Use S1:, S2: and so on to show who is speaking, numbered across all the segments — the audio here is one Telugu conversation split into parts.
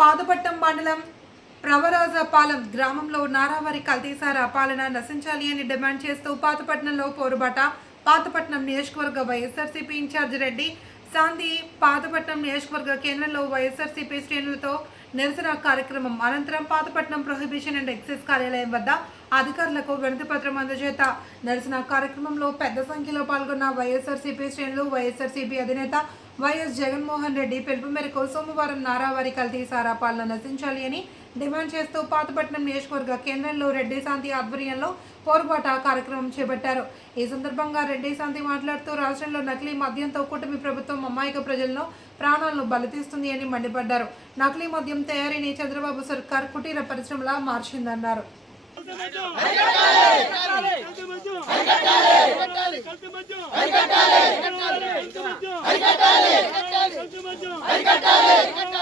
S1: పాదుపట్నం మండలం ప్రవరాజపాలెం గ్రామంలో నారావారి కల్తీసార పాలన నశించాలి అని డిమాండ్ చేస్తూ పాతపట్నంలో పోరుబాట. పాతపట్నం నియోజకవర్గ YSRCP in charge Reddy Shanthi Pathapatnam నియోజకవర్గ కేంద్రంలో వైఎస్ఆర్సీపీ శ్రేణులతో నిరసన కార్యక్రమం. అనంతరం పాతపట్నం ప్రొహిబిషన్ అండ్ ఎక్సైజ్ కార్యాలయం వద్ద అధికారులకు వినతి పత్రం అందజేత. నిరసన కార్యక్రమంలో పెద్ద సంఖ్యలో పాల్గొన్న వైఎస్ఆర్సీపీ శ్రేణులు వైఎస్ఆర్సీపీ అధినేత వైఎస్ జగన్మోహన్ రెడ్డి పిలుపు మేరకు సోమవారం నారావారి కల్తీ సారా పాలన నశించాలి అని డిమాండ్ చేస్తూ పాతపట్నం నియోజకవర్గ కేంద్రంలో రెడ్డి శాంతి ఆధ్వర్యంలో పోరుబాట కార్యక్రమం చేపట్టారు. ఈ సందర్భంగా రెడ్డి శాంతి మాట్లాడుతూ రాష్ట్రంలో నకిలీ మద్యంతో కూటమి ప్రభుత్వం అమాయక ప్రజలను ప్రాణాలను బలితీస్తుంది అని మండిపడ్డారు. నకిలీ మద్యం తయారీని చంద్రబాబు సర్కార్ కుటీర పరిశ్రమలా మార్చిందన్నారు.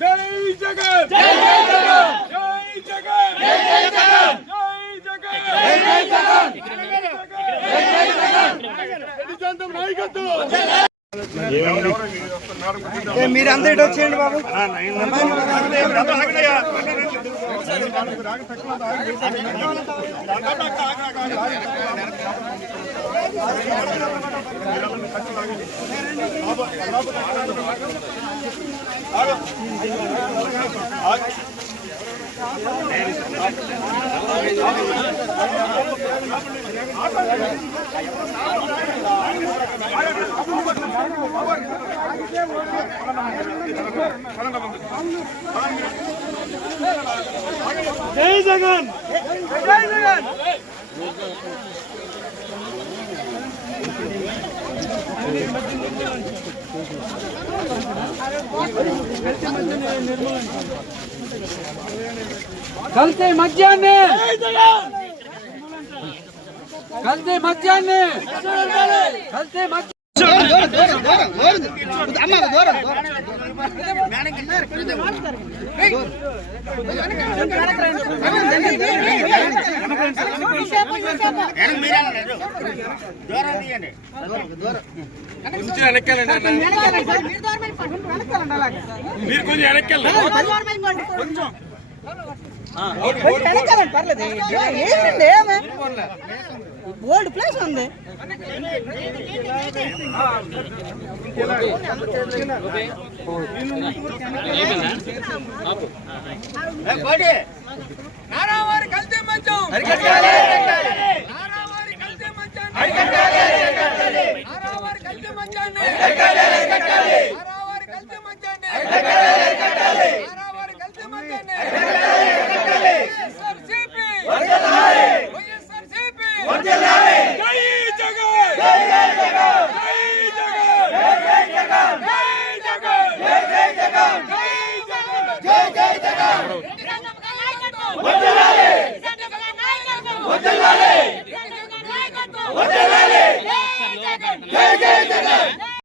S2: జై జగన్ జై జగన్ జై జగన్ జై జగన్ జై జగన్ జై నాయకత్వం!
S3: మీరంతా ఇటు వచ్చేయండి బాబు.
S2: జై జగన్! జై జగన్!
S4: కల్తీ మద్యాన్ని! కల్తీ మద్యాన్ని! కల్తీ దూరం.
S2: కొంచెం వెనక్కెళ్ళండి అన్న మీరు కొంచెం వెనక్కెళ్ళండి
S5: ఓల్డ్ ప్లేస్ ఉంది
S2: నారావారి కల్తీ మంచం